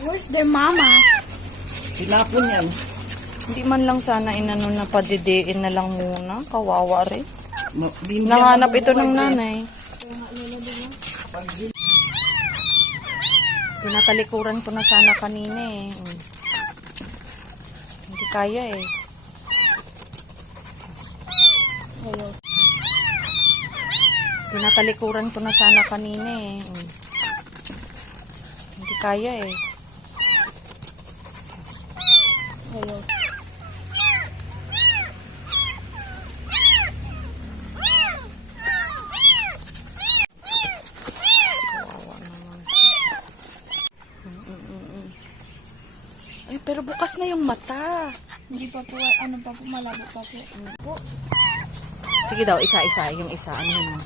Where's their mama? Tinapon yan. Hindi man lang sana inano na padidiin na lang muna. Kawawa rin. Di Nanganap ito ng nanay. Tinatalikuran ko na sana kanina eh. Hindi kaya eh. Tinatalikuran ko na sana kanina eh. Hindi kaya eh. Ayaw. Ay, pero bukas na yung mata. Hindi pa po, ano pa po, malabo pa po. Sige daw, isa-isa. Yung isa, ano yun mo?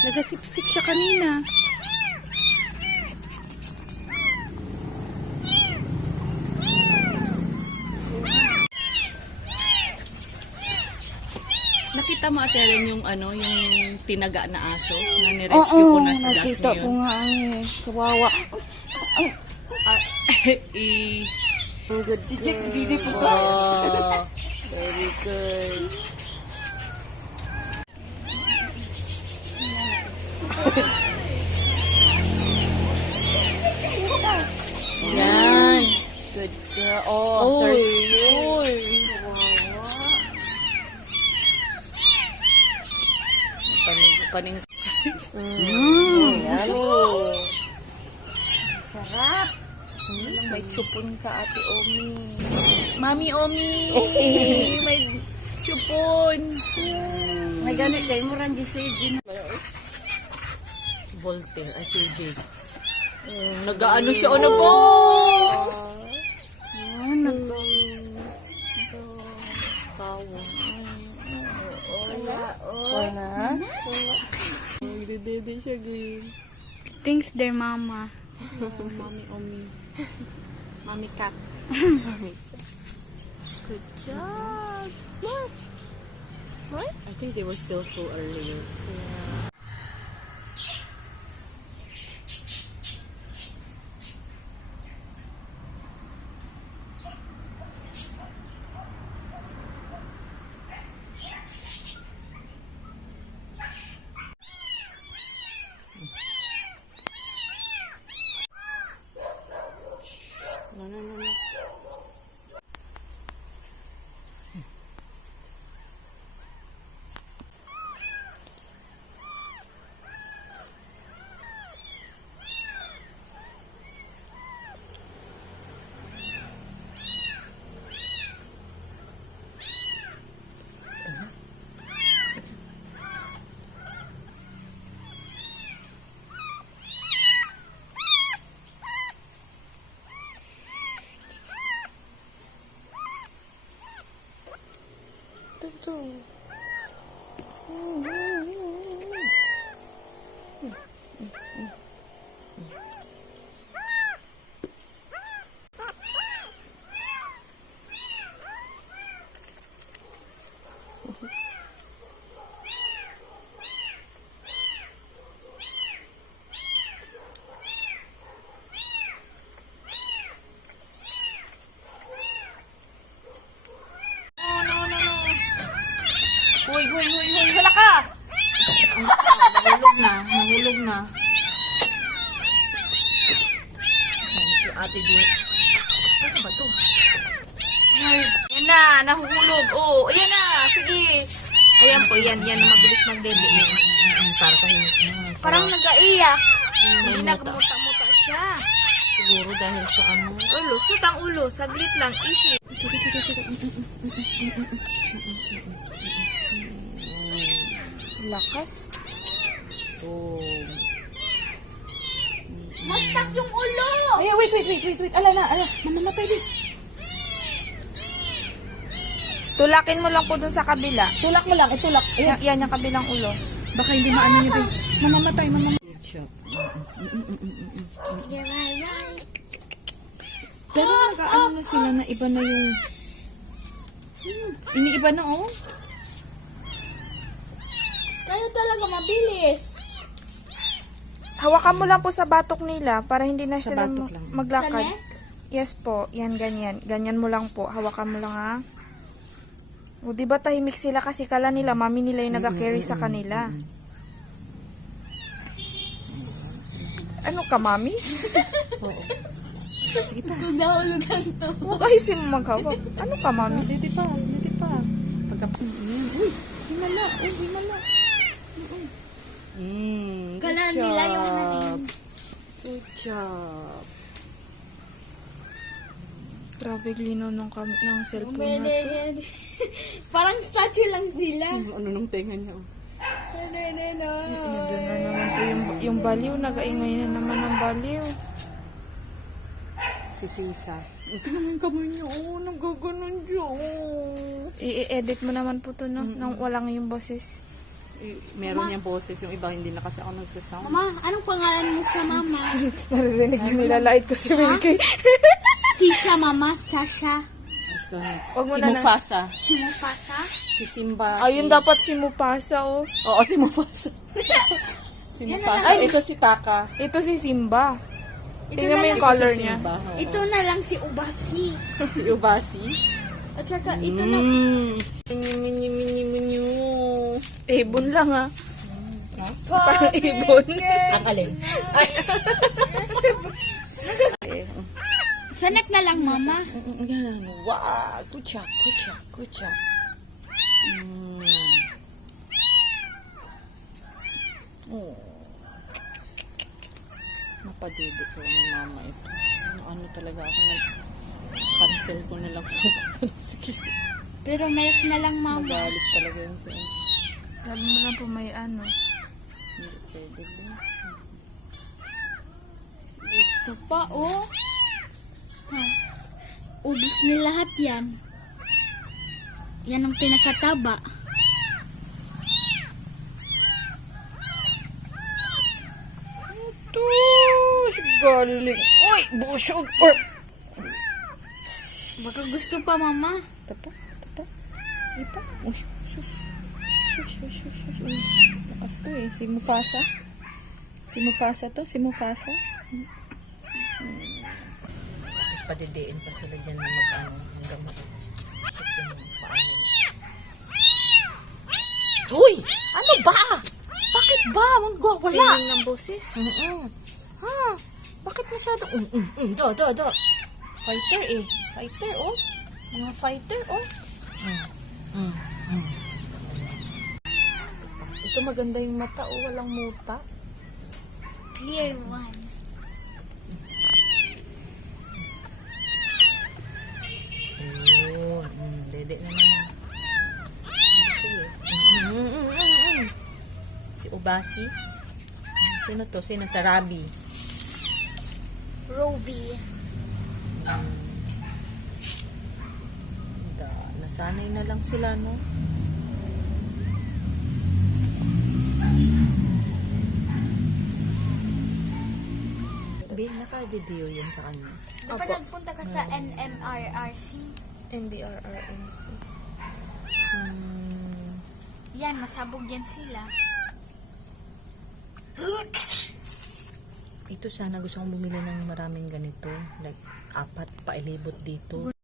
Nagasipsip siya kanina. Nakita mo ate rin yung ano, yung tinaga na aso na nirescue ko na sa gas nakita ko ngayon. nga eh. Kawawa. Good. Si Jack, hindi po ba? Wow. Very good. Yan. Good girl. Oh, thirsty. Paning. Yan. Sarap. May chupon ka, Ate Omi. Mami Omi! May chupon! May ganit kayo mo rin si Gina. Voltaire, ay CJ. Nag-ano siya, ano po? Tawa. Wala. Hindi siya ganyan. Thanks their mama. Mami Omi. Mami cat. Mami. Good job. What? I think they were still full earlier. Yeah. No. Hoy, wala ka! Nahulog na. Thank you, Ate Di. Ano ba to? Yan na, nahuhulog. Oh, ayan na, sige. Ayan po, yan, mabilis magdede. Para tahimik. Parang nag-aiyak. Hindi Nagmuta-muta siya. Siguro dahil sa ano. Ulo, sut ang ulo. Saglit lang, easy. Lakas. Oh. Mastak yung ulo! Ay, wait. Ala. Mamamatay din. Tulakin mo lang po dun sa kabila. Tulak mo lang, itulak. Ayan. Yan yung kabilang ulo. Baka hindi maano niya ba? Mamamatay. Good job. Pero nag-ano na sila na iba na yung... Iniiba na oh. Kaya Ayaw talaga mabilis. Hawakan mo lang po sa batok nila para hindi na Sa sila batok lang. maglakad. Sa neck? Yes po, yan ganyan. Ganyan mo lang po, hawakan mo lang ha. O di ba tahimik sila kasi kala nila mami nila yung naga-carry sa kanila. Ano ka mami? Oo. Sige pa. Nahulugan to. Huwag ayusin mo maghawak. Ano ka mami? Dito pa. Dito pa. Pagka... Uy! Himala. Uy, himala. Kala Good nila yung job. Good job. Grabe lino ng cellphone na to. Parang statue lang sila. Ano nung tenga niya? Oh. Nandun na naman po yung baliw. Nagaingay na naman ang baliw. Si Sisa. Tingnan mo yung kamay niya. Oh, nanggaganon siya. Oh. I-edit mo naman po to no, nang walang yung boses. Meron niyang boses. Yung iba hindi na kasi ako nagsasound. Mama, anong pangalan mo siya, Mama? Naririnig na nilalait ko si Wilkie. Sisha, Mama. Sasha. Wag mo Si na na. Mufasa. Si Mufasa. Si Simba. Ayun dapat si Mufasa oh. Oo, si Mufasa. Si Mufasa. Ay, ito si Taka. Ito si Simba. Ito Tingnan mo na yung lang. color Si niya. Simba. Oo. Ito na lang si Ubasi. Si Ubasi. At saka ito na. Minyu. Ibon lang ha. Parang ibon. Ang alin? Sa neck na lang, Mama. Yan. Wow. Good job. Good job. Good job. Oh. Napadede ko ang mama ito. Ano talaga ako cancel ko na lang po. Sige. Pero neck na lang, Mama. Magalit talaga yun sa Sabi mo lang po may ano. hindi pwede ba? Gusto pa, oh. Ha. Ubus na lahat yan. Yan ang pinakataba. Ito, galing. Uy, busog. Or, Baka gusto pa, Mama. tapa. Sige pa. Uy, shush. Uy, lakas to eh. Si Mufasa. Si Mufasa to. Si Mufasa. Tapos padidiin pa sila dyan na mag-ano. Hanggang mag-isip yung paano. Uy! Ano ba? Bakit ba? Wala. Tingin ng boses. Ha? Bakit masyado? Do. Fighter eh. Fighter, oh. Mga fighter, oh. Ito maganda yung mata, oh. Walang muta. Clear one. Ayun. Dede na naman. Sige. Si Ubasi. Sino to? Sino? Sa Rabi. Roby. Nasanay na lang sila, no? Naka-video yan sa kanya. Di ba nagpunta ka sa NMRRC? NDRRMC. Yan, masabog yan sila. Ito sana gusto kong bumili ng maraming ganito. Like, 4 pailibot dito.